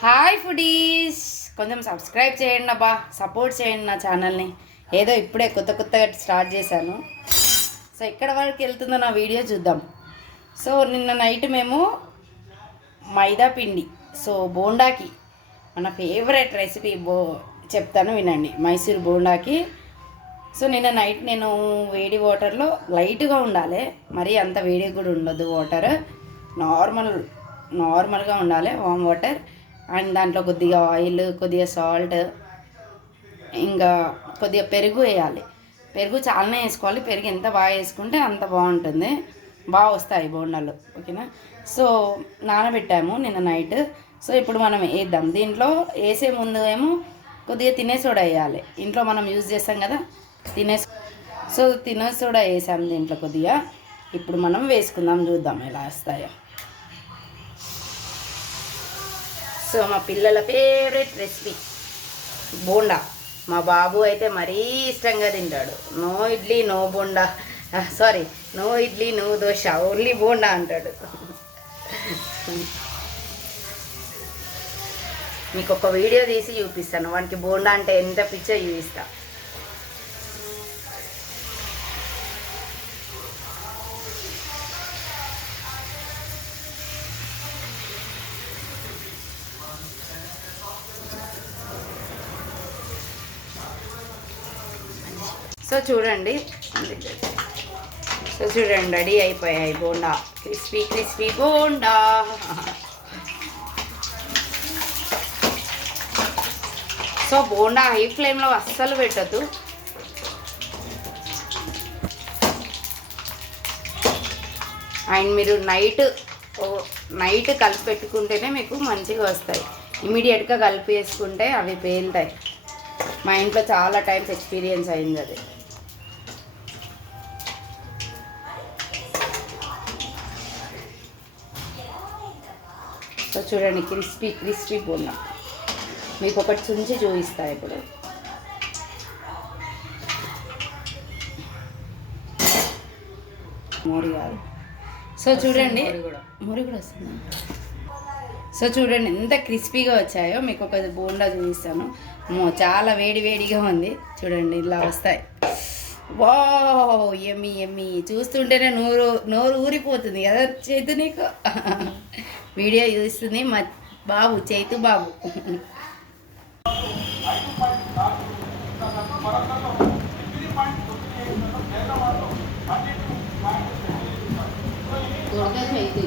Hi foodies, కొంచెం subscribe చేయండి అబ్బా, సపోర్ట్ చేయండి నా ఛానల్ని. ఏదో ఇప్పుడే కొత్తగా స్టార్ట్ చేశాను. సో ఎక్కడ వరకు వెళ్తుందో నా వీడియో చూద్దాం. సో నిన్న నైట్ మేము మైదా పిండి, సో బోండాకి మన ఫేవరెట్ రెసిపీ చెప్తాను వినండి. మైసూర్ బోండాకి. సో నిన్న నైట్ నేను వేడి వాటర్లో లైట్గా ఉండాలి, మరీ అంత వేడిగా కూడా ఉండదు వాటర్, నార్మల్గా ఉండాలి వామ్ వాటర్. అండ్ దాంట్లో కొద్దిగా ఆయిల్, కొద్దిగా సాల్ట్, ఇంకా కొద్దిగా పెరుగు వేయాలి. పెరుగు చాలానే వేసుకోవాలి. పెరుగు ఎంత బాగా వేసుకుంటే అంత బాగుంటుంది, బాగా వస్తాయి బోండాలు. ఓకేనా? సో నానబెట్టాము నిన్న నైట్. సో ఇప్పుడు మనం వేద్దాం. దీంట్లో వేసే ముందు ఏమో కొద్దిగా తినే సోడా వేయాలి. ఇంట్లో మనం యూజ్ చేస్తాం కదా తినే సోడా వేసాము దీంట్లో కొద్దిగా. ఇప్పుడు మనం వేసుకుందాం, చూద్దాం ఎలా వస్తాయో. సో మా పిల్లల ఫేవరెట్ రెసిపీ బోండా. మా బాబు అయితే మరీ ఇష్టంగా తింటాడు. No idli no bonda, sorry no idli no dosa, only bonda అంటాడు. మీకు ఒక వీడియో తీసి చూపిస్తాను, వానికి బోండా అంటే ఎంత పిచ్చో చూపిస్తా. సో చూడండి రెడీ అయిపోయాయి bonda, crispy bonda. So bonda high ఫ్లేమ్లో అస్సలు పెట్టద్దు. అండ్ మీరు నైట్ కలిపి పెట్టుకుంటేనే మీకు మంచిగా వస్తాయి. ఇమీడియట్గా కలిపి వేసుకుంటే అవి పేలుతాయి. మా ఇంట్లో చాలా టైమ్స్ ఎక్స్పీరియన్స్ అయింది అది. సో చూడండి, క్రిస్పీ బోండా. మీకు ఒకటి చుంచి చూపిస్తా ఇప్పుడు. మోరి కాదు. సో చూడండి, మోరి కూడా వస్తుంది. సో చూడండి ఎంత క్రిస్పీగా వచ్చాయో. మీకు ఒక బోండా చూపిస్తాను. చాలా వేడిగా ఉంది. చూడండి ఇలా వస్తాయి. వావ్, ఎమ్మి చూస్తుంటేనే నోరు ఊరిపోతుంది కదా చైతు నీకు. వీడియో చూస్తుంది మా బాబు, చైతు బాబు. చైతు